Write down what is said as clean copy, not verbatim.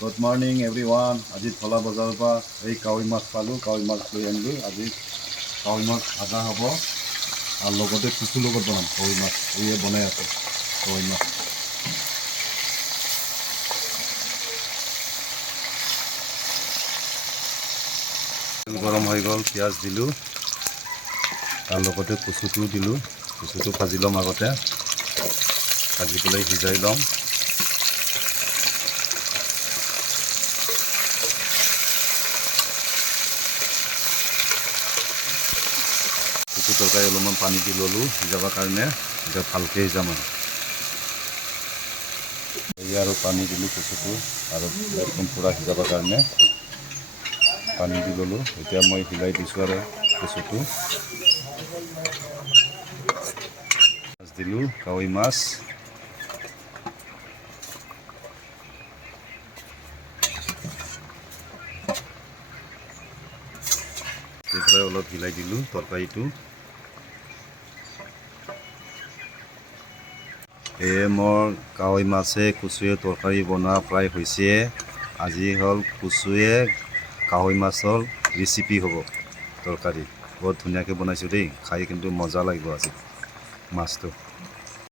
Good morning everyone. আজি থলা বজাৰৰ পৰা এই কাৱৈ মাছ পালোঁ, কাৱৈ মাছ লৈ আনিলোঁ। আজি কাৱৈ মাছ ভাজা হ'ব আৰু লগতে কুচুৰ লগত বনাম কাৱৈ মাছ। এই বনাই আছে কাৱৈ মাছ। গৰম হৈ গ'ল, পিঁয়াজ দিলোঁ তাৰ লগতে কচুটো দিলোঁ। কচুটো ভাজি ল'ম আগতে, ভাজি পেলাই সিজাই ল'ম। কচু তৰকাৰী অলপমান পানী দি ল'লোঁ সিজাবৰ কাৰণে, এতিয়া ভালকৈ সিজাম আৰু পানী দিলোঁ কচুটো আৰু একদম পূৰা সিজাবৰ কাৰণে পানী দি ল'লোঁ। এতিয়া মই হিলাই দিছোঁ আৰু কচুটো মাছ দিলোঁ, কাৱৈ মাছ দি পেলাই অলপ হিলাই দিলোঁ তৰকাৰীটো। মোৰ কাৱৈ মাছে কচুৱে তৰকাৰী বনোৱা প্ৰায় হৈছে। আজি হ'ল কচুৱে কাৱৈ মাছৰ ৰেচিপি হ'ব তৰকাৰী। বহুত ধুনীয়াকৈ বনাইছোঁ দেই, খাই কিন্তু মজা লাগিব আজি মাছটো।